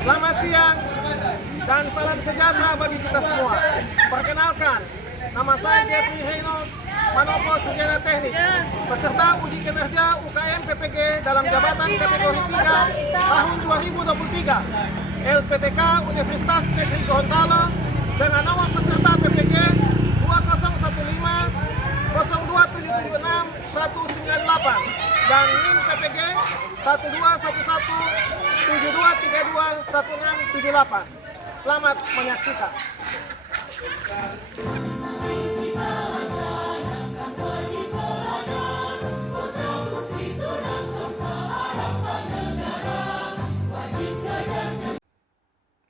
Selamat siang dan salam sejahtera bagi kita semua. Perkenalkan, nama saya Jeffrey Heinold, Manopo Sarjana Teknik, peserta uji kinerja UKM PPG dalam jabatan kategori 3 tahun 2023, LPTK Universitas Negeri Gorontalo dengan nomor peserta PPG 2015 02776 198 dan NIM PPG 121172321678. Selamat menyaksikan.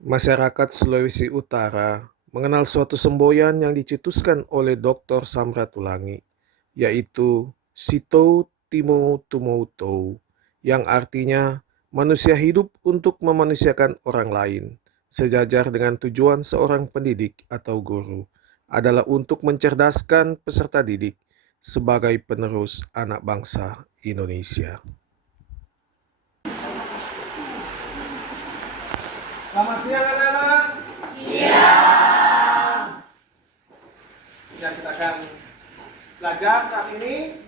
Masyarakat Sulawesi Utara mengenal suatu semboyan yang dicetuskan oleh Dr. Samratulangi, yaitu Sito Timo Tumoutou, yang artinya manusia hidup untuk memanusiakan orang lain, sejajar dengan tujuan seorang pendidik atau guru adalah untuk mencerdaskan peserta didik sebagai penerus anak bangsa Indonesia. Selamat siang anak-anak. Siang. Ya, kita akan belajar saat ini.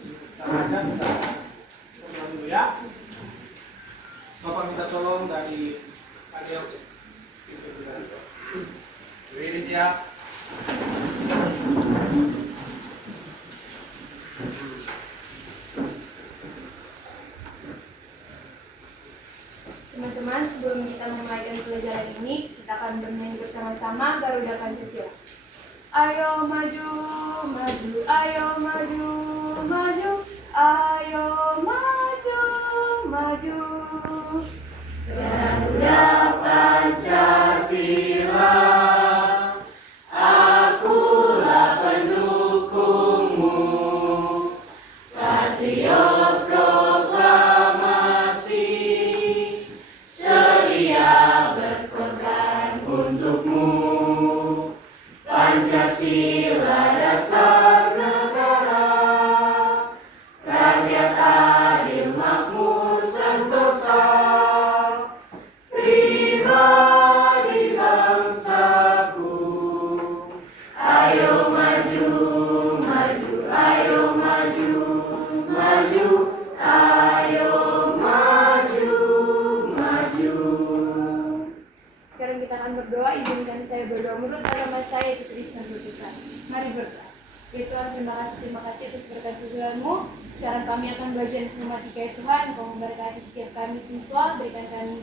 Kita belajar, kita ulang dulu ya. Bapak minta tolong dari panel. Berdiri siap. Teman-teman, sebelum kita memulai pelajaran ini, kita akan bernyanyi bersama-sama Garuda Pancasila. Ayo maju, maju, ayo maju, maju, ayo maju, maju. Garuda Pancasila, akulah pendukungmu, patriot proklamasi, sedia berkorban untukmu. Pancasila dasar negara, rakyat adil makmur sentosa, pribadi bangsaku. Ayo maju, maju, ayo maju, maju, ayo maju, maju. Sekarang kita akan berdoa. Izinkan saya berdoa menurut agama saya, yaitu Kristen Buddhism. Mari berdoa. Ya Tuhan, terima kasih atas berkat Tuhan-Mu. Sekarang kami akan belajar informatika ya Tuhan. Kau memberkati setiap kami siswa, berikan kami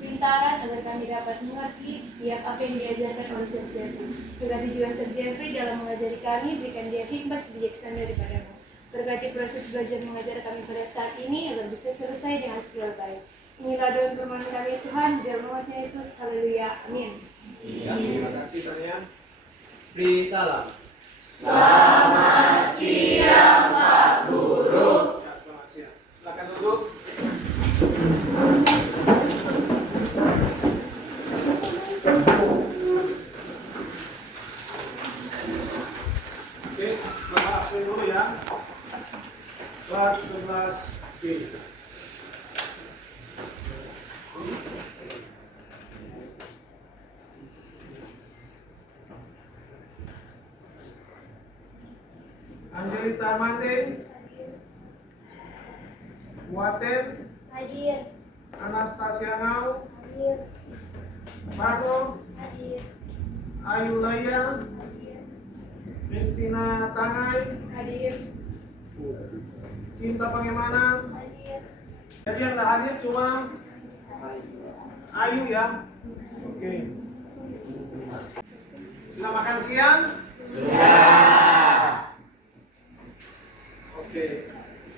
pintaran agar kami dapat mengerti setiap apa yang diajarkan oleh Sir Jeffrey. Berkati juga Sir Jeffrey dalam mengajari kami, berikan dia hikmat bijaksana daripada-Mu. Berkati proses belajar mengajar kami pada saat ini agar bisa selesai dengan segala baik. Inilah doa firman kami Tuhan, di dalam nama Yesus. Haleluya. Amin. Ya, terima kasih Tania. Beri salam. Selamat siang Pak Guru. Ya, selamat siang. Silakan duduk. Oke, Bapak absen dulu ya. Kelas 11B. Angelita Mande, Waten, Hadir. Anastasia Nau, Hadir. Parno, Hadir. Ayu Laya, Kristina Tangai, Hadir. Cinta Pangemanan. Hadir. Jadi yang nggak hadir cuma Ayu ya. Oke. Sudah makan siang? Oke.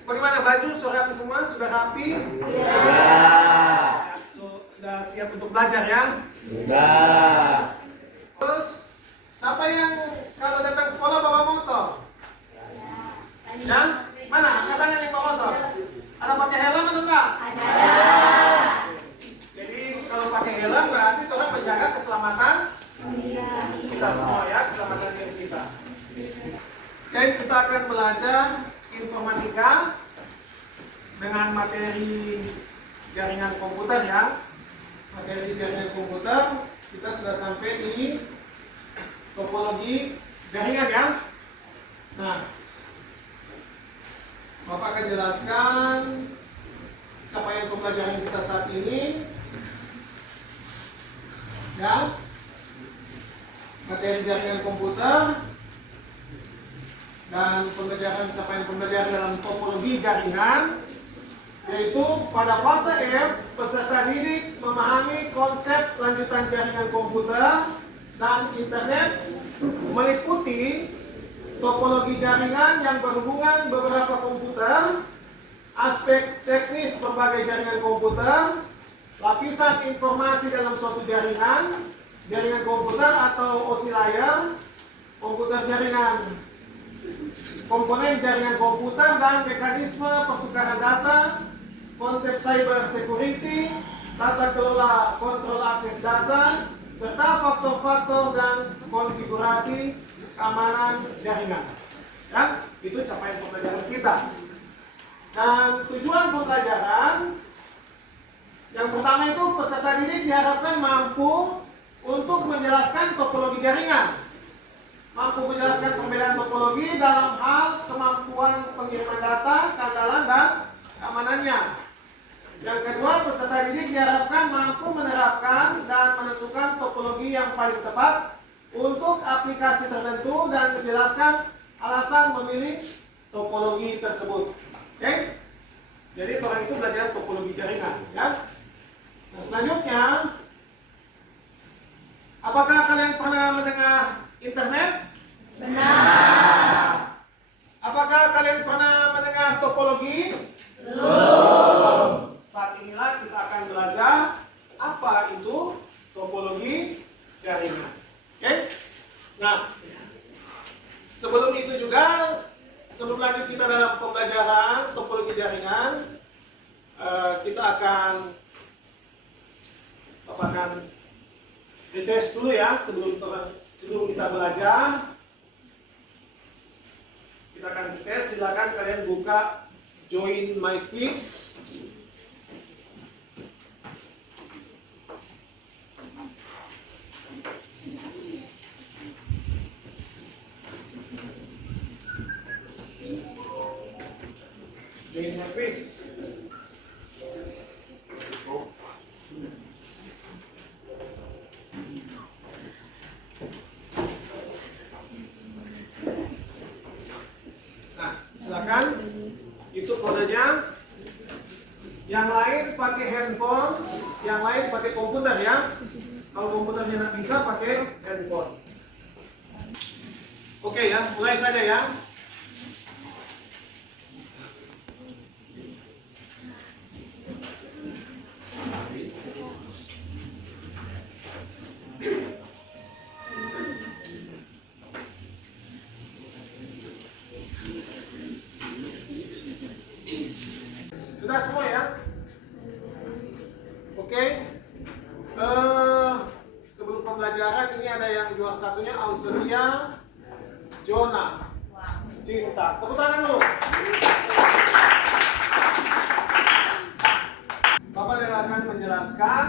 Bagaimana baju? Sudah rapi semua? Sudah rapi? Ya, sudah siap untuk belajar ya? Sudah. Terus, siapa yang kalau datang sekolah bawa motor? Ya? Mana? Angkat tangan yang bawa motor. Ada pakai helm atau enggak? Ada. Jadi kalau pakai helm berarti orang menjaga keselamatan kita semua ya, keselamatan diri kita. Oke, kita akan belajar informatika dengan materi jaringan komputer ya. materi jaringan komputer, kita sudah sampai di topologi jaringan ya. Nah, Bapak akan jelaskan capaian pembelajaran kita saat ini ya, materi jaringan komputer dan capaian pembelajaran dalam topologi jaringan, yaitu pada fase F peserta didik memahami konsep lanjutan jaringan komputer dan internet, meliputi topologi jaringan yang berhubungan beberapa komputer, aspek teknis berbagai jaringan komputer, lapisan informasi dalam suatu jaringan, jaringan komputer atau OSI layer, komputer jaringan, komponen jaringan komputer dan mekanisme pertukaran data, konsep cyber security, tata kelola kontrol akses data, serta faktor-faktor dan konfigurasi keamanan jaringan. Ya, itu capaian pembelajaran kita. Dan tujuan pembelajaran yang pertama itu peserta didik diharapkan mampu untuk menjelaskan topologi jaringan, mampu menjelaskan perbedaan topologi dalam hal kemampuan pengiriman data, keandalan dan keamanannya. Yang kedua, peserta didik diharapkan mampu menerapkan dan menentukan topologi yang paling tepat untuk aplikasi tertentu dan menjelaskan alasan memilih topologi tersebut. Oke? Jadi orang itu belajar topologi jaringan, ya. Nah, selanjutnya, apakah kalian pernah mendengar internet? Benar. Apakah kalian pernah mendengar topologi? Saat inilah kita akan belajar apa itu topologi jaringan. Oke? Nah, sebelum itu juga, sebelum lanjut kita dalam pembelajaran topologi jaringan, kita akan dites dulu ya sebelum kita belajar. Kita akan dites. Silakan kalian buka Join My Quiz. Join My Quiz. Nah, silakan. Itu kodenya. Yang lain pakai handphone, yang lain pakai komputer ya. Kalau komputernya nggak bisa, pakai handphone. Oke ya, mulai saja ya. Sudah semua ya? Oke. Sebelum pembelajaran ini ada yang juara satunya, Australia Jona Cinta. Tepuk tangan dulu. Bapak akan menjelaskan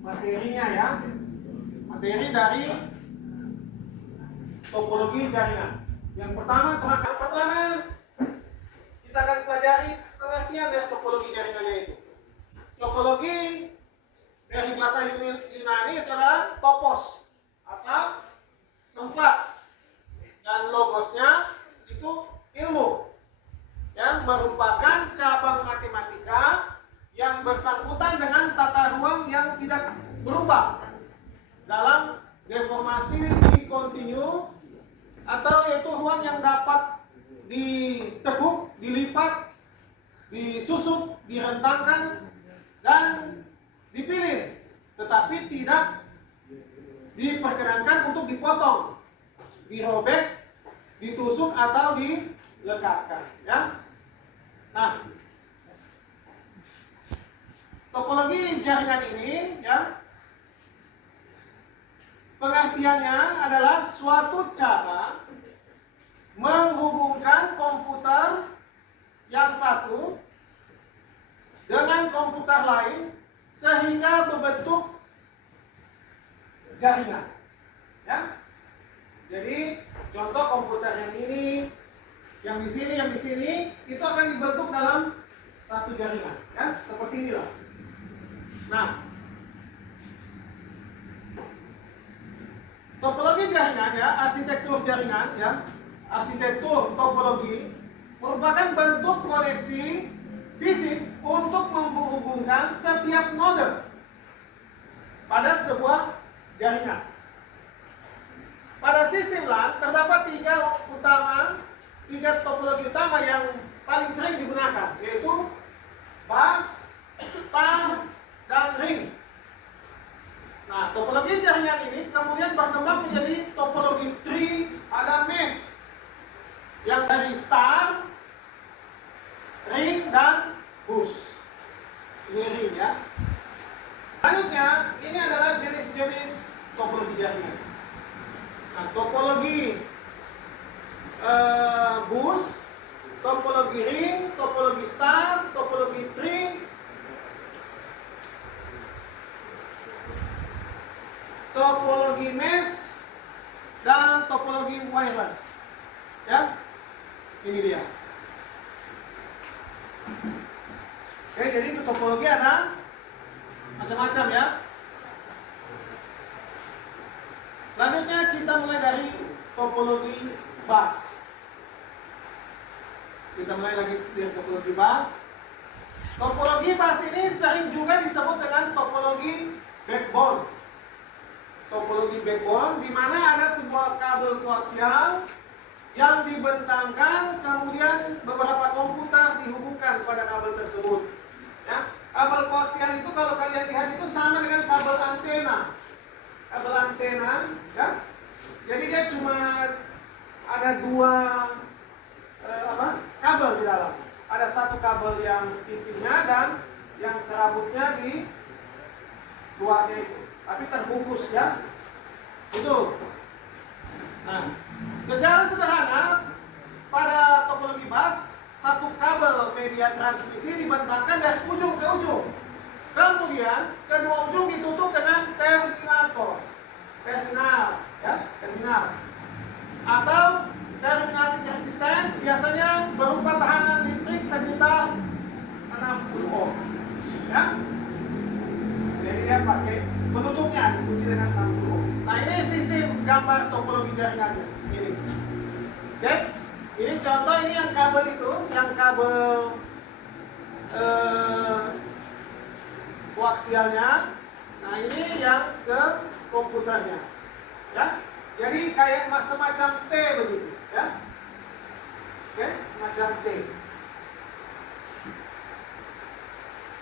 materinya ya. Materi dari topologi jaringan. Yang pertama, kita akan pelajari pengertian dari topologi jaringannya itu. Topologi dari bahasa Yunani adalah topos atau tempat, dan logosnya itu ilmu yang merupakan cabang matematika yang bersangkutan dengan tata ruang yang tidak berubah dalam deformasi di kontinu, atau yaitu ruang yang dapat ditekuk, dilipat, disusup, direntangkan, dan dipilih, tetapi tidak diperkenankan untuk dipotong, dirobek, ditusuk atau dilekatkan. Ya. Nah, topologi jaringan ini, ya, pengertiannya adalah suatu cara menghubungkan komputer yang satu dengan komputer lain sehingga membentuk jaringan. Ya. Jadi contoh komputer yang ini, yang di sini, itu akan dibentuk dalam satu jaringan, ya, seperti inilah. Nah, topologi jaringan, ya, arsitektur jaringan, ya, arsitektur topologi merupakan bentuk koneksi fisik untuk menghubungkan setiap node pada sebuah jaringan. Pada sistem LAN terdapat tiga topologi utama yang paling sering digunakan, yaitu bus, star, dan ring. Nah, topologi jaringan ini kemudian berkembang menjadi topologi tree, ada mesh yang dari star, ring, dan bus. Ini ring, ya. Selanjutnya, ini adalah jenis-jenis topologi jaringan. Nah, topologi bus, topologi ring, topologi star, topologi tree, topologi mesh, dan topologi wireless. Ya, ini dia. Oke, jadi itu topologi ada macam-macam, ya. Selanjutnya kita mulai dari topologi bus. Kita mulai lagi dari topologi bus. Topologi bus ini sering juga disebut dengan topologi backbone. Topologi backbone di mana ada sebuah kabel koaksial yang dibentangkan, kemudian beberapa komputer dihubungkan pada kabel tersebut. Ya, kabel koaksial itu kalau kalian lihat itu sama dengan kabel antena. Kabel antena, ya. Jadi dia cuma ada dua kabel di dalam. Ada satu kabel yang intinya dan yang serabutnya di luarnya itu. Tapi terbungkus, ya. Itu. Nah, secara sederhana pada topologi bus satu kabel media transmisi dibentangkan dari ujung ke ujung. Kemudian kedua ujung ditutup dengan terminator. Terminal. Atau terminating resistance biasanya berupa tahanan listrik sekitar 60 ohm. Ya. Jadi dia pakai penutupnya dikunci dengan 60 ohm. Nah, ini sistem gambar topologi jaringannya. Ini. Oke. Ini contoh, ini yang kabel itu, yang kabel koaksialnya. Nah, ini yang ke komputernya. Ya. Jadi kayak semacam T begitu, ya. Oke, semacam T.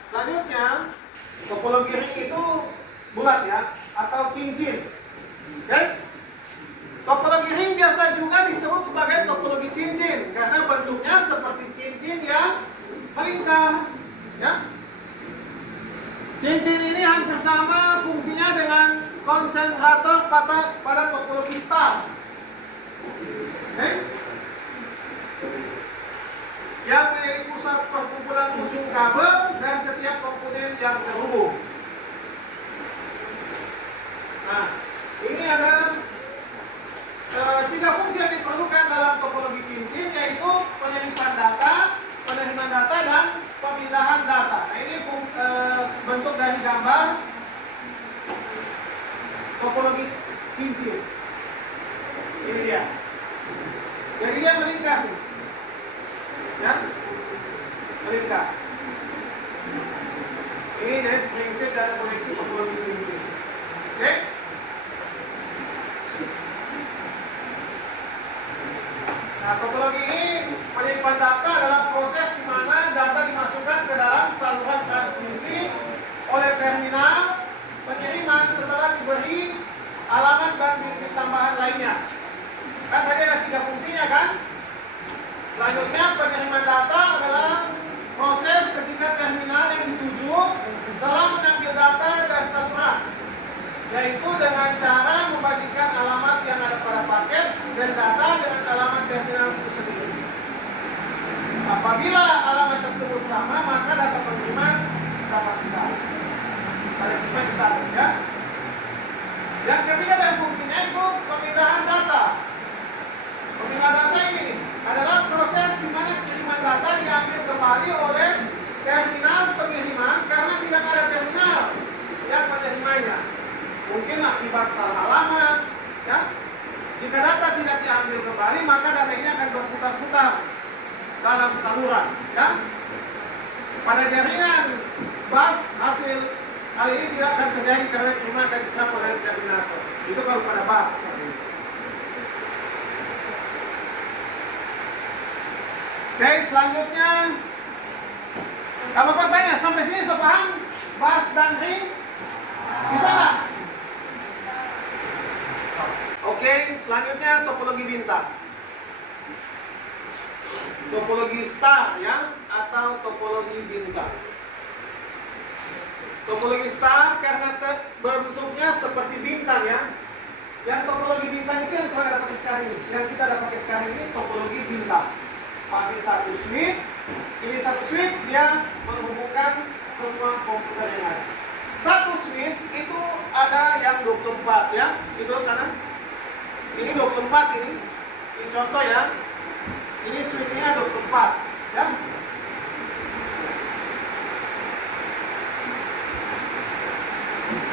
Selanjutnya, topologi ring itu bulat, ya, atau cincin. Oke. Topologi ring biasa juga disebut sebagai topologi cincin karena bentuknya seperti cincin yang melingkar, ya. Cincin ini hampir sama fungsinya dengan konsentrator pada topologi star. Okay. Yang menjadi pusat perkumpulan ujung kabel dan setiap komponen yang terhubung. Nah, ini ada tiga fungsi yang diperlukan dalam topologi cincin, yaitu penyelidikan data, penerimaan data, dan pemindahan data. Nah, ini bentuk dari gambar topologi cincin. Ini dia. Jadi dia melingkar, ya, melingkar. Ini dari prinsip dari koneksi topologi cincin. Oke? Nah, topologi ini penyimpan data adalah proses di mana data dimasukkan ke dalam saluran transmisi oleh terminal pengiriman setelah diberi alamat dan bit tambahan lainnya. Kan tadi ada tiga fungsinya, kan? Selanjutnya pengiriman data adalah proses ketika terminal yang dituju telah mengambil data dari saluran, yaitu dengan cara membagikan alamat yang ada pada paket dan data dengan alamat terminal itu sendiri. Apabila alamat tersebut sama, maka data pengiriman dapat disalin. segmen 1 ya. Yang ketiga dari fungsinya itu pemindahan data. Pemindahan data ini adalah proses di mana kiriman data diambil kembali oleh terminal pengiriman karena tidak ada terminal yang menerimanya. Mungkin akibat salah alamat, ya. Jika data tidak diambil kembali, maka data ini akan berputar-putar dalam saluran, ya. Pada jaringan bus hasil hal ini tidak akan terjadi karena cuma akan diserap oleh terminator. Itu kalau pada bus. Oke, selanjutnya Bapak tanya sampai sini so paham? Bus dan ring? Bisa nggak? Oke, selanjutnya topologi bintang. Topologi star ya, atau topologi bintang. Topologi star karena bentuknya seperti bintang ya. Yang topologi bintang itu yang kita dapat sekarang ini. Yang kita dapat sekarang ini topologi bintang. Pakai satu switch. Ini satu switch dia menghubungkan semua komputer yang ada. Satu switch itu ada yang 24 ya. Itu sana. Ini 24 ini. Ini contoh ya. Ini switchnya 24 ya.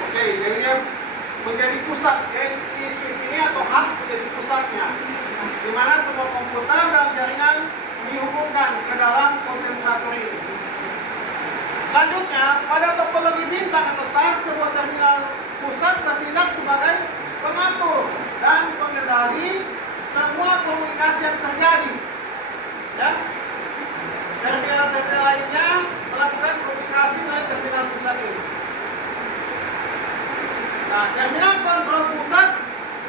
Oke, jadi dia menjadi pusat ya. Ini switch ini atau hub menjadi pusatnya, di mana semua komputer dan jaringan dihubungkan ke dalam konsentrator ini. Selanjutnya, pada topologi bintang atau star, sebuah terminal pusat bertindak sebagai pengatur dan pengendali semua komunikasi yang terjadi. Ya, terminal-terminal lainnya melakukan komunikasi dengan terminal pusat ini. Nah, terminal kontrol pusat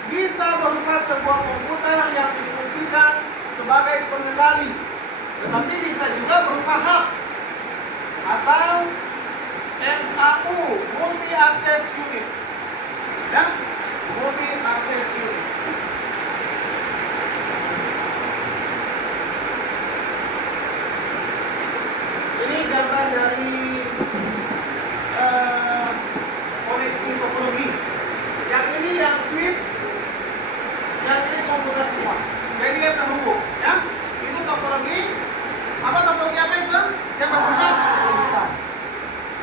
bisa berupa sebuah komputer yang difungsikan sebagai pengendali, tetapi bisa juga berupa hub atau MAU, Multi Access Unit. Ya, Multi Access Unit. Ini gambar dari koneksi topologi. Yang ini yang switch, yang ini komputer semua. Jadi dia terhubung, ya. Itu topologi. Apa topologi apa itu? Yang berpusat.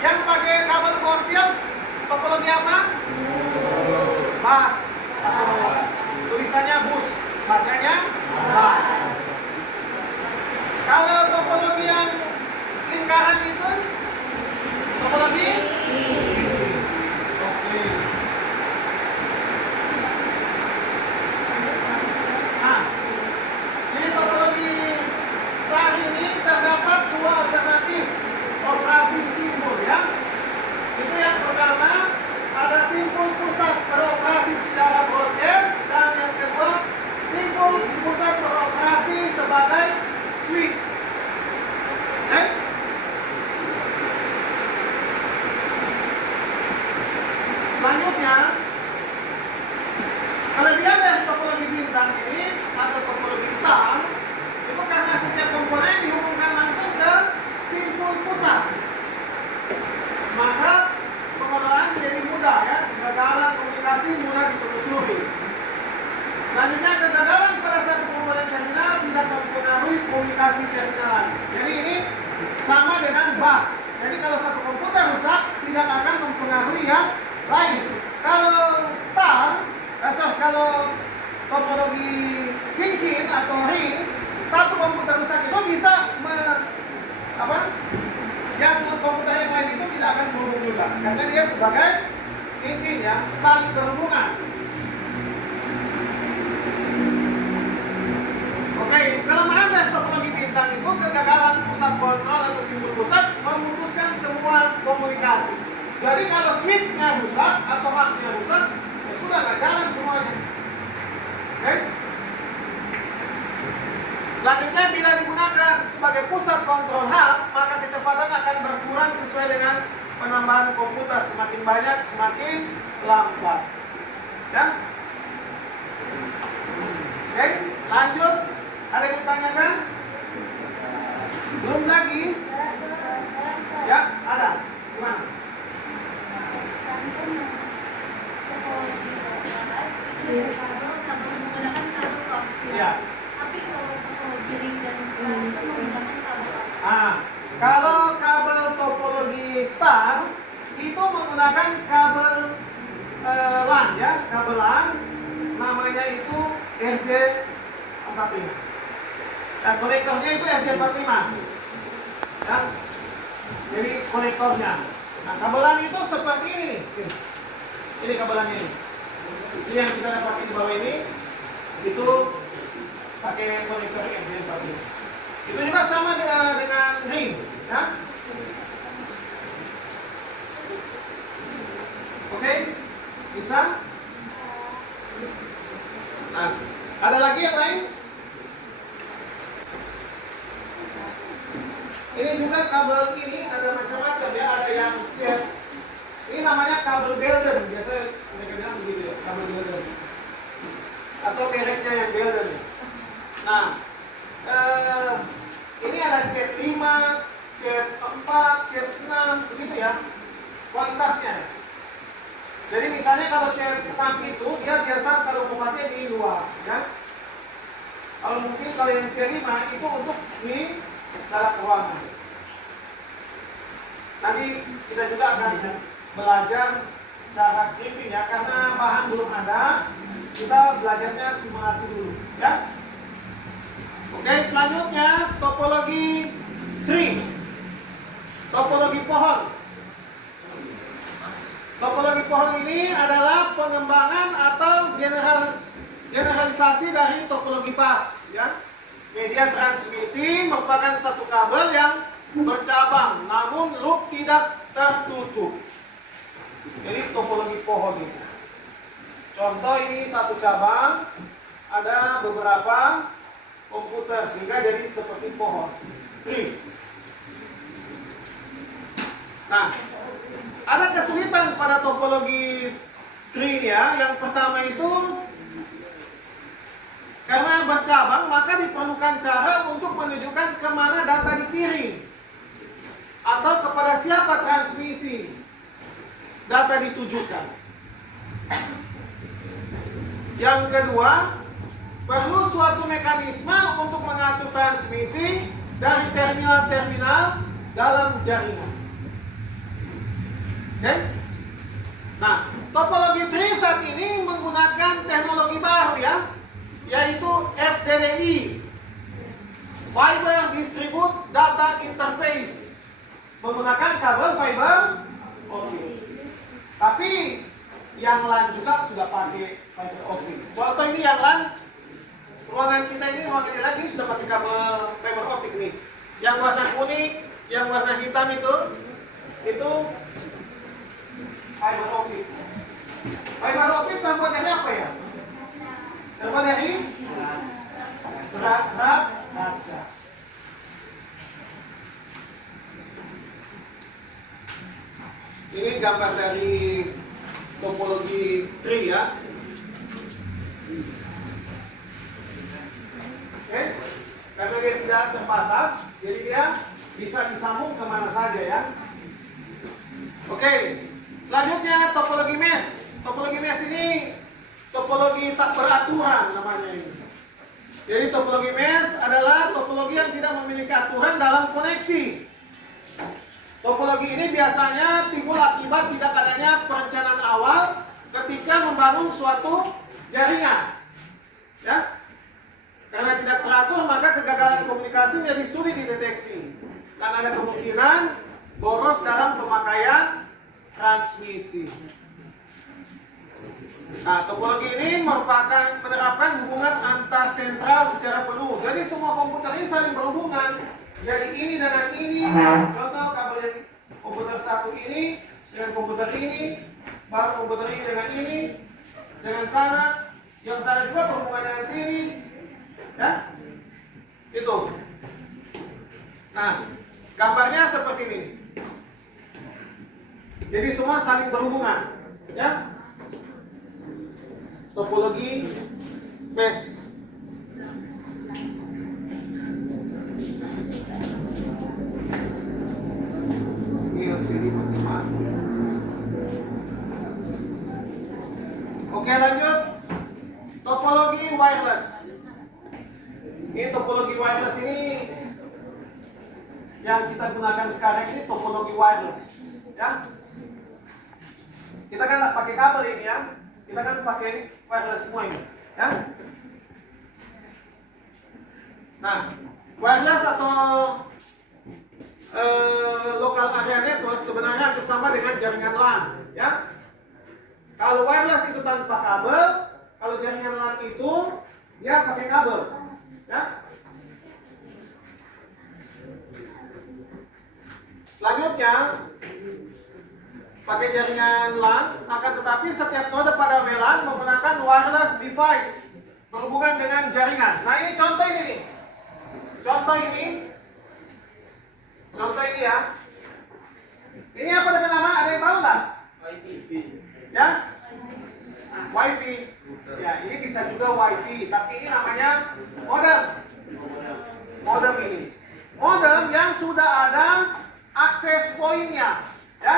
Yang pakai kabel koaksial, topologi apa? Bus. Tulisannya bus, bacanya bus. Kalau topologi yang lingkaran itu topologi oke. Nah, di topologi star ini terdapat dua alternatif operasi simbol ya. Itu yang pertama ada simpul pusat beroperasi secara broadcast, dan yang kedua simpul pusat beroperasi sebagai switch. Selanjutnya, kelebihan dari topologi bintang ini atau topologi star itu karena setiap komponen dihubungkan langsung ke simpul pusat, maka pengelolaan menjadi mudah ya. Kegagalan komunikasi mudah ditelusuri. Selanjutnya, kegagalan pada satu komponen terminal tidak mempengaruhi komunikasi terminal lain. Jadi ini sama dengan bus. Jadi kalau satu komputer rusak tidak akan mempengaruhi yang lain. Kalau star, kalau topologi cincin atau ring, satu komputer rusak itu bisa yang komputer yang lain itu tidak akan berhubung juga, karena dia sebagai cincin ya, saling berhubungan. Oke, kelemahan dari topologi bintang itu kegagalan pusat kontrol atau simpul pusat memutuskan semua komunikasi. Jadi kalau switch-nya rusak atau hub-nya rusak, ya sudah nggak jalan semuanya. Oke? Selanjutnya, bila digunakan sebagai pusat kontrol hub, maka kecepatan akan berkurang sesuai dengan penambahan komputer. Semakin banyak, semakin lambat. Ya? Oke, lanjut. Ada yang ditanyakan? Belum lagi? Ya, ada. Gimana? RJ45. Dan konektornya itu RJ45. Ya. Jadi konektornya. Nah, kabelan itu seperti ini nih. Ini kabelannya ini. Ini yang kita pakai di bawah ini. Itu pakai konektor RJ45. Itu juga sama dengan ring, ya. Oke? Bisa? Nah, ada lagi yang lain? Ini juga kabel ini ada macam-macam ya, ada yang cat. Ini namanya kabel Belden, biasa mereka bilang begitu ya, kabel Belden. Atau mereknya yang Belden. Nah, ini ada cat 5, cat 4, cat 6, begitu ya. Kualitasnya. Jadi misalnya kalau cat 6 itu dia biasa kalau memakai di luar, ya. Kalau mungkin kalau yang cat 5 itu untuk di dalam ruangan. Nanti kita juga akan belajar cara clipping ya, karena bahan belum ada, kita belajarnya simulasi dulu, ya. Oke, selanjutnya topologi tree, topologi pohon. Topologi pohon ini adalah pengembangan atau generalisasi dari topologi pas, ya. Media transmisi merupakan satu kabel yang bercabang, namun loop tidak tertutup. Jadi topologi pohon itu. Contoh ini satu cabang, ada beberapa komputer sehingga jadi seperti pohon. Tree. Nah, ada kesulitan pada topologi tree ya. Yang pertama itu karena bercabang, maka diperlukan cara untuk menunjukkan kemana data dikirim atau kepada siapa transmisi data ditujukan. Yang kedua, perlu suatu mekanisme untuk mengatur transmisi dari terminal-terminal dalam jaringan. Oke? Nah, topologi tree saat ini menggunakan teknologi baru ya, yaitu FDDI, Fiber Distribute Data Interface, menggunakan kabel fiber optik. Tapi yang LAN juga sudah pakai fiber optik. Contoh ini yang LAN, ruangan kita ini, ruangan yang lagi sudah pakai kabel fiber optik nih. Yang warna kuning, yang warna hitam itu fiber optik. Fiber optik terbuat dari apa ya? Terbuat dari serat-serat kaca. Ini gambar dari topologi tree ya. Oke, karena dia tidak terbatas, jadi dia bisa disambung kemana saja ya. Oke, selanjutnya topologi mesh. Topologi mesh ini topologi tak beraturan namanya ini. Jadi topologi mesh adalah topologi yang tidak memiliki aturan dalam koneksi. Topologi ini biasanya timbul akibat tidak adanya perencanaan awal ketika membangun suatu jaringan. Ya. Karena tidak teratur, maka kegagalan komunikasi menjadi sulit dideteksi. Dan ada kemungkinan boros dalam pemakaian transmisi. Nah, topologi ini menerapkan hubungan antar sentral secara penuh. Jadi semua komputer ini saling berhubungan. Jadi ini dengan ini, contoh kabel yang komputer satu ini dengan komputer ini, baru komputer ini dengan sana, yang sana juga berhubungan dengan sini, ya, itu. Nah, gambarnya seperti ini. Jadi semua saling berhubungan, ya. Topologi mesh. Oke, lanjut. Topologi wireless. Ini topologi wireless ini yang kita gunakan sekarang ini topologi wireless, ya. Kita kan pakai kabel ini ya. Kita kan pakai wireless semua ini, ya. Nah, wireless atau local area network sebenarnya bersama dengan jaringan LAN, ya. Kalau wireless itu tanpa kabel, kalau jaringan LAN itu dia pakai kabel, ya. Selanjutnya pakai jaringan LAN, akan tetapi setiap node pada WLAN menggunakan wireless device berhubungan dengan jaringan. Nah, ini contoh ini nih. Contoh ini ya. Ini apa dengan nama? Ada yang tahu nggak? Wifi. Ya? Wifi. Ya, ini bisa juga Wifi, tapi ini namanya modem. Modem ini. Modem yang sudah ada akses poinnya, ya.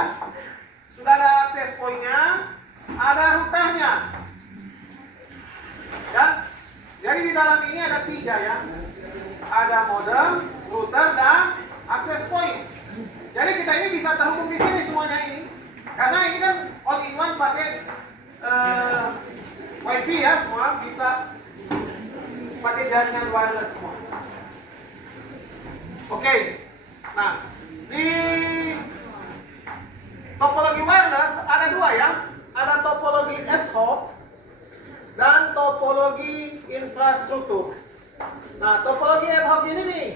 Sudah ada akses poinnya, ada routernya. Ya. Jadi di dalam ini ada 3 ya. Ada modem, router, dan akses point. Jadi kita ini bisa terhubung di sini semuanya ini. Karena ini kan all in one pakai Wifi ya, semua bisa pakai jaringan wireless semua. Oke. Nah, di topologi wireless ada 2 ya. Ada topologi ad hoc dan topologi infrastruktur. Nah, topologi ad hoc ini nih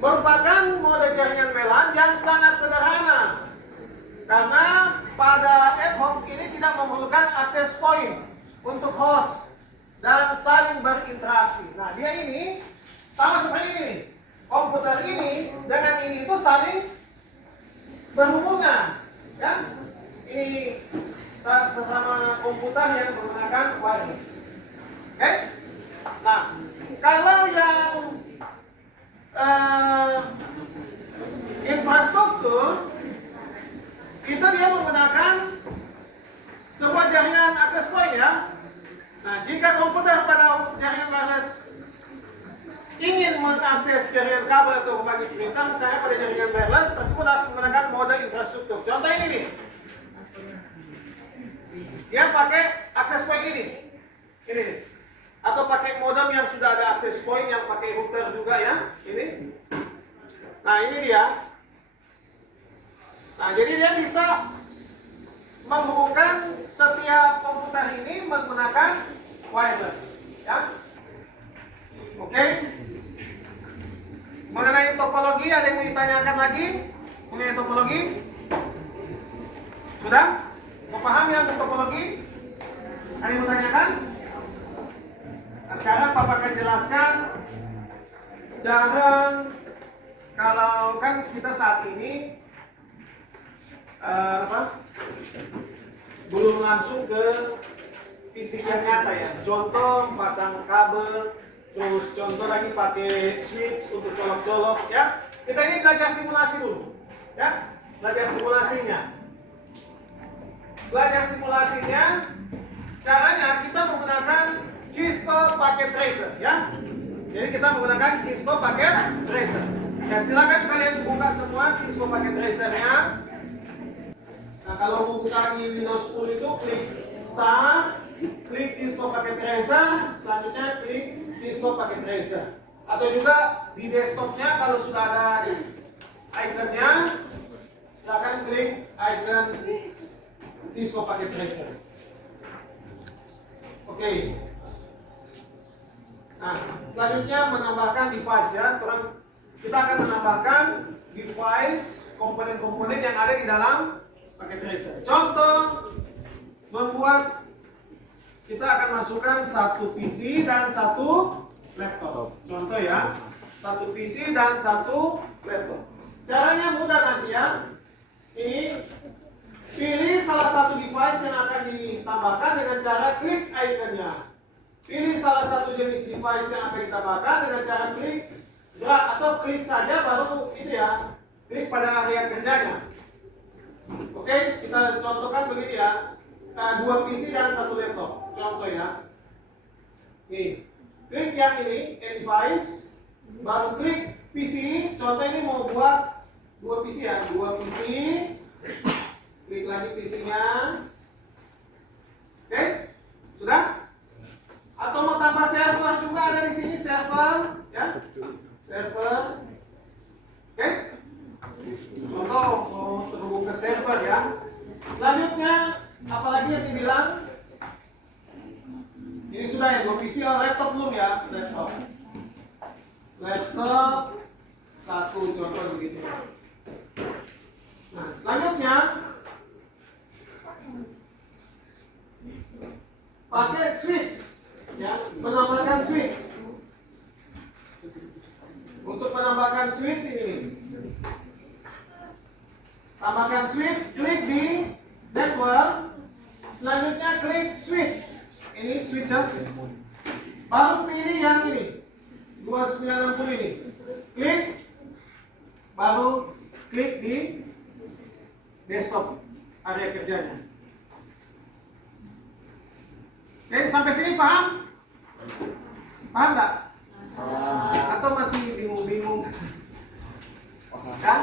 merupakan mode jaringan WLAN yang sangat sederhana. Karena pada ad hoc ini tidak memerlukan akses point untuk host dan saling berinteraksi. Nah, dia ini sama seperti ini nih. Komputer ini dengan ini itu saling berhubungan, ya. Ini sesama komputer yang menggunakan wireless. Oke? Nah, kalau yang infrastruktur itu dia menggunakan sebuah jaringan akses point ya. Nah, jika komputer pada jaringan wireless ingin mengakses jaringan kabel atau membagi printer, misalnya pada jaringan wireless tersebut harus menggunakan mode infrastruktur. Contoh ini nih, dia pakai akses point ini nih, atau pakai modem yang sudah ada akses point yang pakai router juga ya, ini. Nah, ini dia. Nah, jadi dia bisa menghubungkan setiap komputer ini menggunakan wireless, ya. Oke. Mengenai topologi, ada yang mau ditanyakan lagi? Mengenai topologi? Sudah? Mau paham ya topologi? Ada yang mau tanyakan? Nah, sekarang Papa akan jelaskan cara kalau kan kita saat ini belum langsung ke fisik yang nyata ya. Contoh pasang kabel, terus contoh lagi pakai switch untuk colok-colok ya. Kita ini belajar simulasi dulu ya. Belajar simulasinya. Belajar simulasinya caranya kita menggunakan Cisco Packet Tracer ya. Jadi kita menggunakan Cisco Packet Tracer. Ya, silakan kalian buka semua Cisco Packet Tracer-nya. Nah, kalau mau buka di Windows 10 itu klik Start, klik Cisco Packet Tracer, selanjutnya klik Cisco Packet Tracer. Atau juga di desktopnya kalau sudah ada ikonnya, silakan klik icon Cisco Packet Tracer. Oke. Nah, selanjutnya menambahkan device ya. Terus kita akan menambahkan device, komponen-komponen yang ada di dalam paket tracer. Contoh, membuat kita akan masukkan satu PC dan satu laptop. Contoh ya, satu PC dan satu laptop. Caranya mudah nanti ya. Ini pilih salah satu device yang akan ditambahkan dengan cara klik ikonnya. Pilih salah satu jenis device yang akan ditambahkan dengan cara klik drag atau klik saja baru itu ya. Klik pada area kerjanya. Oke, kita contohkan begini ya. 2 PC dan 1 laptop. Contoh ya. Nih, klik yang ini, device, baru klik PC. Contoh ini mau buat 2 PC ya, 2 PC. Klik lagi PC-nya. Oke, sudah? Atau mau tambah server juga ada di sini server, ya. Selanjutnya, apalagi yang dibilang? Ini sudah ya, 2 PC. Laptop belum ya? Laptop 1, contoh begitu. Nah, selanjutnya pakai switch, ya, menambahkan switch. Untuk menambahkan switch ini, tambahkan switch, klik di network, selanjutnya klik switch. Ini switches, baru pilih yang ini 2960 ini, klik, baru klik di desktop area kerjanya. Oke, sampai sini paham? Paham nggak? Atau masih bingung-bingung? Kan?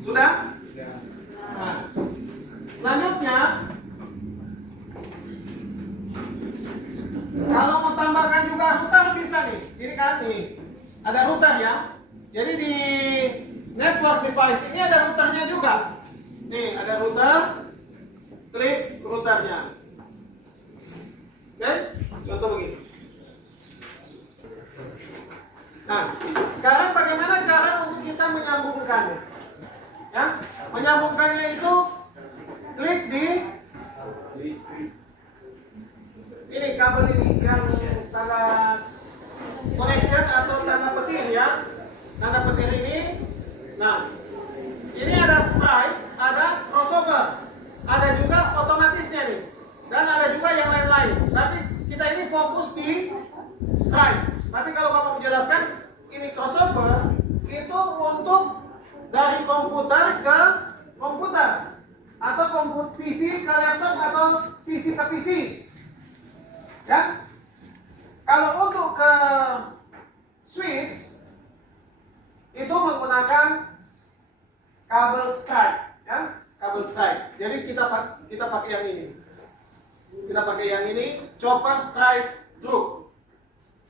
Sudah? Nah, selanjutnya, kalau mau tambahkan juga router bisa nih. Ini kan nih, ada router ya. Jadi di network device ini ada routernya juga. Nih, ada router. Klik routernya. Oke, contoh begini. Nah, sekarang bagaimana cara untuk kita menyambungkannya? Ya, menyambungkannya itu klik di ini kabel ini yang tanda connection atau tanda petir ya. Tanda petir ini. Nah, ini ada stripe, ada crossover, ada juga otomatisnya nih, dan ada juga yang lain-lain. Tapi kita ini fokus di stripe. Tapi kalau kamu menjelaskan ini crossover itu untuk dari komputer ke komputer atau komputer PC ke laptop atau PC ke PC. Ya. Kalau untuk ke switch itu menggunakan kabel stripe, ya, kabel stripe. Jadi kita pakai yang ini. Kita pakai yang ini, chopper stripe through.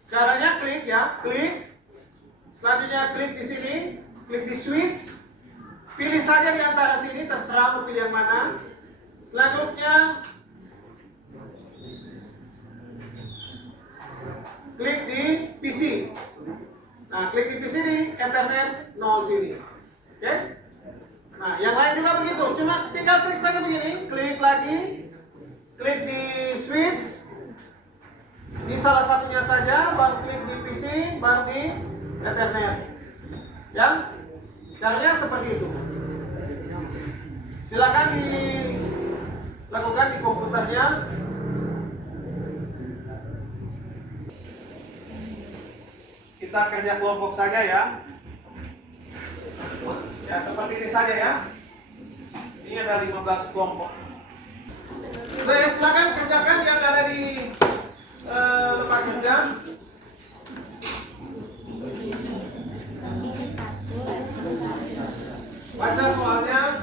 Caranya klik ya, klik. Selanjutnya klik di sini, klik di switch. Pilih saja di antara sini, terserah mau pilih yang mana. Selanjutnya klik di PC. Nah, klik di PC di Ethernet 0 sini. Oke? Nah, yang lain juga begitu. Cuma tinggal klik saja begini, klik lagi, klik di switch. Di salah satunya saja, baru klik di PC, baru di Ethernet. Ya? Caranya seperti itu. Silakan dilakukan di komputernya. Kita kerja kelompok saja ya. Ya, seperti ini saja ya. Ini ada 15 kelompok. Baik, silakan kerjakan yang ada di tempat kerja. Baca soalnya.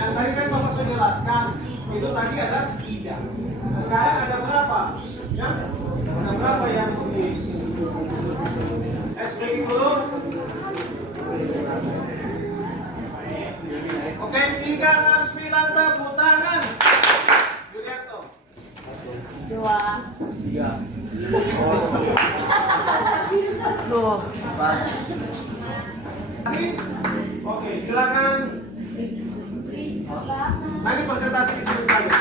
Yang tadi kan Bapak sudah jelaskan, itu tadi ada 3. Nah, sekarang ada berapa? Ya? Ada berapa yang di breaking dulu? Oke, 3, 6, 9, tepuk tangan. Yulianto. 2. 3. Oke, silakan. Nanti presentasi di sini saja.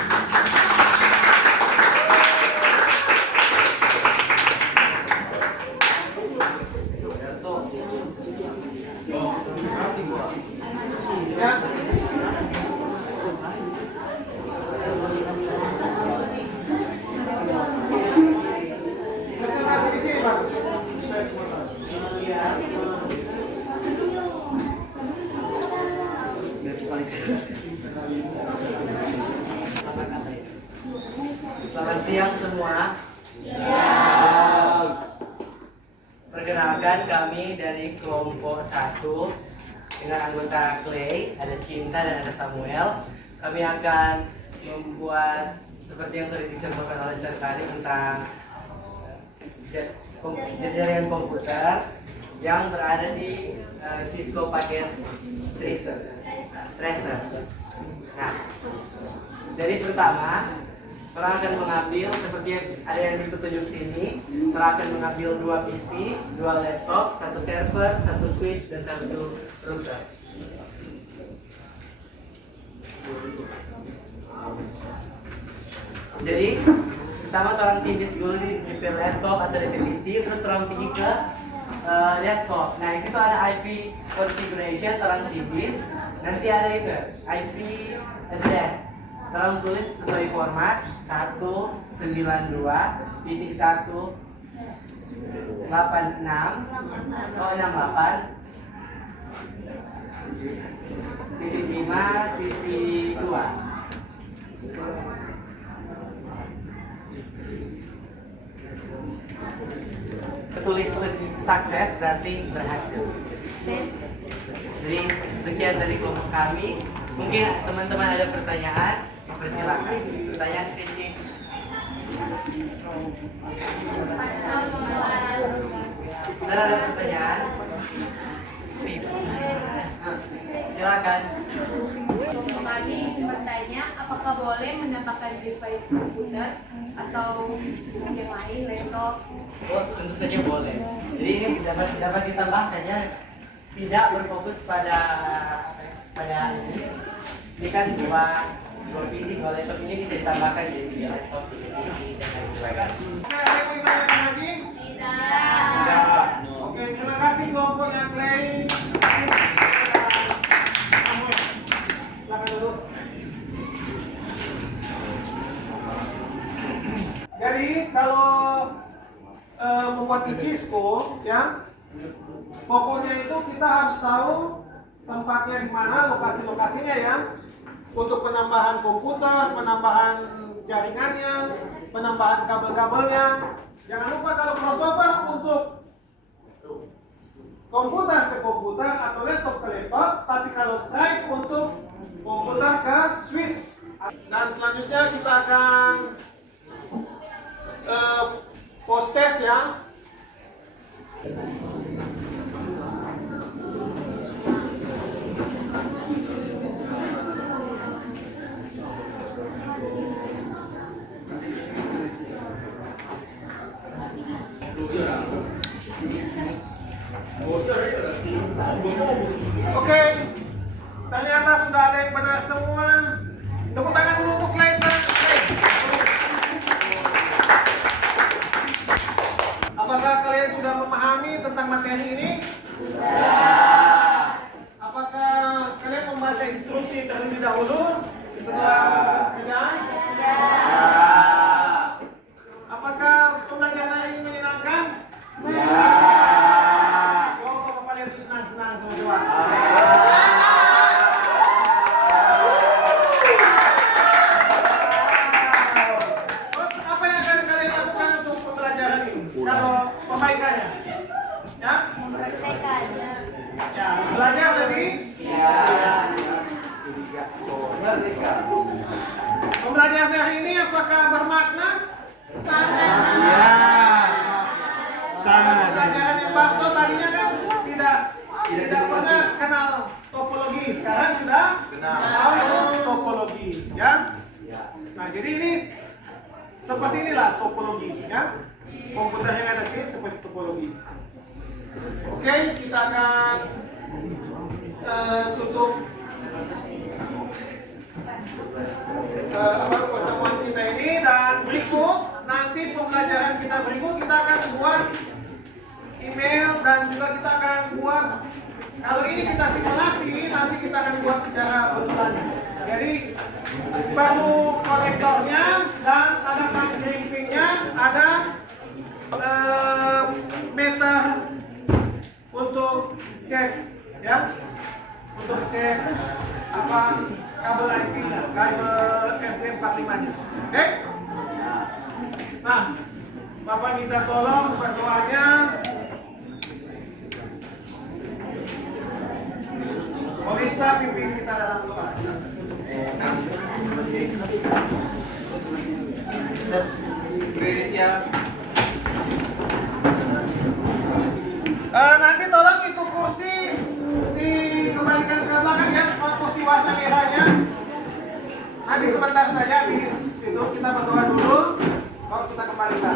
Selamat siang semua. Perkenalkan kami dari kelompok 1 dengan anggota Clay, ada Cinta dan ada Samuel. Kami akan membuat seperti yang sudah dicontohkan oleh Sir tadi tentang jaringan komputer yang berada di Cisco paket Tracer. Nah, jadi pertama, orang akan mengambil seperti ada yang ditunjuk sini. Orang akan mengambil 2 PC, 2 laptop, 1 server, 1 switch dan 1 router. Jadi pertama orang tipis dulu di laptop atau di PC, terus orang pergi ke desktop. Nah, di situ ada IP configuration, orang tipis. Nanti ada itu IP address. Tolong tulis sesuai format 192.186 68.5.2. Tulis sukses berarti berhasil. Jadi sekian dari kelompok kami. Mungkin teman-teman ada pertanyaan, persilakan. Pertanyaan kritik. Saudara ada pertanyaan? Silakan. Kelompok kami bertanya, apakah boleh menambahkan device komputer atau yang lain, laptop? Oh, tentu saja boleh. Jadi ini dapat ditambahkan ya. Tidak berfokus pada ini kan dua PC, kalau laptop ini bisa ditambahkan jadi laptop, PC dan lain sebagainya. Oke, ada yang mau ditanyakan lagi? Tidak. Oke, terima kasih kelompoknya Clay. Samuel, silakan dulu. Jadi kalau membuat di Cisco, ya, pokoknya itu kita harus tahu tempatnya di mana, lokasi-lokasinya ya, untuk penambahan komputer, penambahan jaringannya, penambahan kabel-kabelnya. Jangan lupa kalau crossover untuk komputer ke komputer atau laptop ke laptop, tapi kalau strike untuk komputer ke switch. Dan selanjutnya kita akan post test ya. Oke, ternyata sudah ada yang benar semua. Tepuk tangan dulu untuk Clayton. Apakah kalian sudah memahami tentang materi ini? Apakah kalian membaca instruksi terlebih dahulu setelah pekerjaan? Apakah pembelajaran hari ini menyenangkan? Oh, kok kalian itu senang-senang semua. Terus apa yang akan kalian lakukan untuk pembelajaran ini? Kalau perbaikannya, ya? Ya, belajar lebih. Pembelajaran hari ini apakah bermakna? Pembelajaran yang Basto tadinya kan tidak pernah kenal topologi, sekarang sudah tahu topologi, ya. Nah, jadi ini seperti inilah topologi, ya. Komputer yang ada sini seperti topologi. Oke, kita akan tutup pertemuan kita ini, dan berikut nanti pembelajaran kita berikut kita akan buat email dan juga kita akan buat, kalau ini kita simulasi, nanti kita akan buat secara berulang. Jadi perlu konektornya dan ada time briefingnya, ada meter untuk cek, ya, untuk cek apa kabel IP-nya, kabel RJ45-nya. Oke? Nah, Bapak minta tolong berdoanya. Bisa pimpin kita dalam doa. Berdiri siap. Nanti tolong itu kursi dikembalikan ke belakang ya, semua kursi warna merahnya. Nanti sebentar saja habis itu kita berdoa dulu, baru kita kembalikan.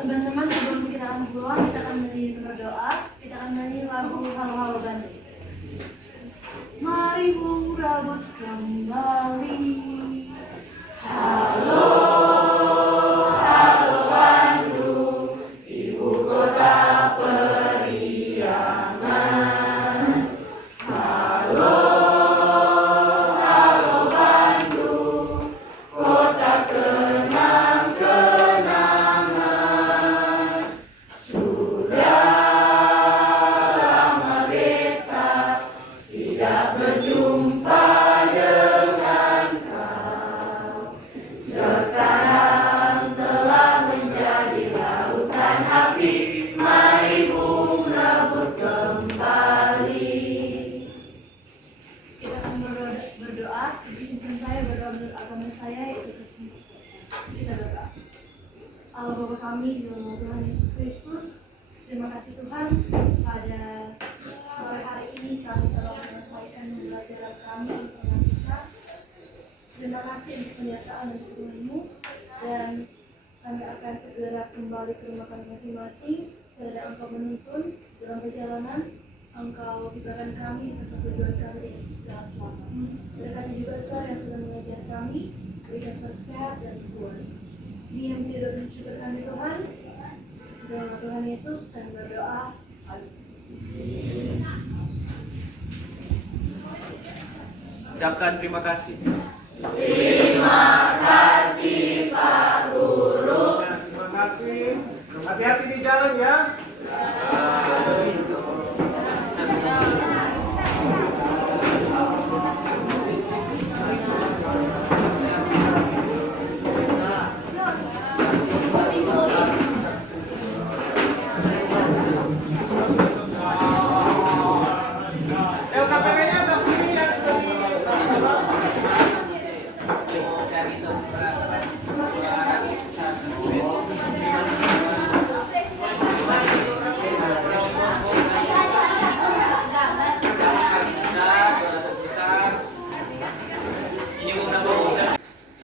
Teman-teman, sebelum kita akan pulang, kita akan berdoa. Kita akan nyanyi lagu Halo Halo Bandung. Mari merabut kembali. Halo, halo Bandung, ibu kota periangan. Halo, halo Bandung, kota kenang-kenangan. Sudah lama beta tidak berjumpa dengan kau. Sekarang telah menjadi lautan api. Mari bung rebut kembali. Kita akan berdoa. Izinkan saya berdoa menurut agama saya, yaitu Kristen. Kita berdoa. Allah Bapa kami di dalam Tuhan Yesus Kristus, terima kasih Tuhan pada sore hari ini kami telah menyelesaikan pembelajaran kami tentang kita. Terima kasih untuk pernyataan dari Tuhan-Mu, dan kami akan segera kembali ke rumah kami masing-masing. Kepada Engkau menuntun dalam perjalanan, Engkau berikan kami untuk tujuan kami dengan segala selamat. Berkati juga suara yang sudah mengajar kami, berikan sehat dan kuat. Ini yang tidak bersyukur kami Tuhan. Dalam Tuhan Yesus dan berdoa. Amin. Ucapkan terima kasih. Terima kasih Pak Guru. Terima kasih. Hati-hati di jalan ya. LKPG-nya atas sini yang sudah di.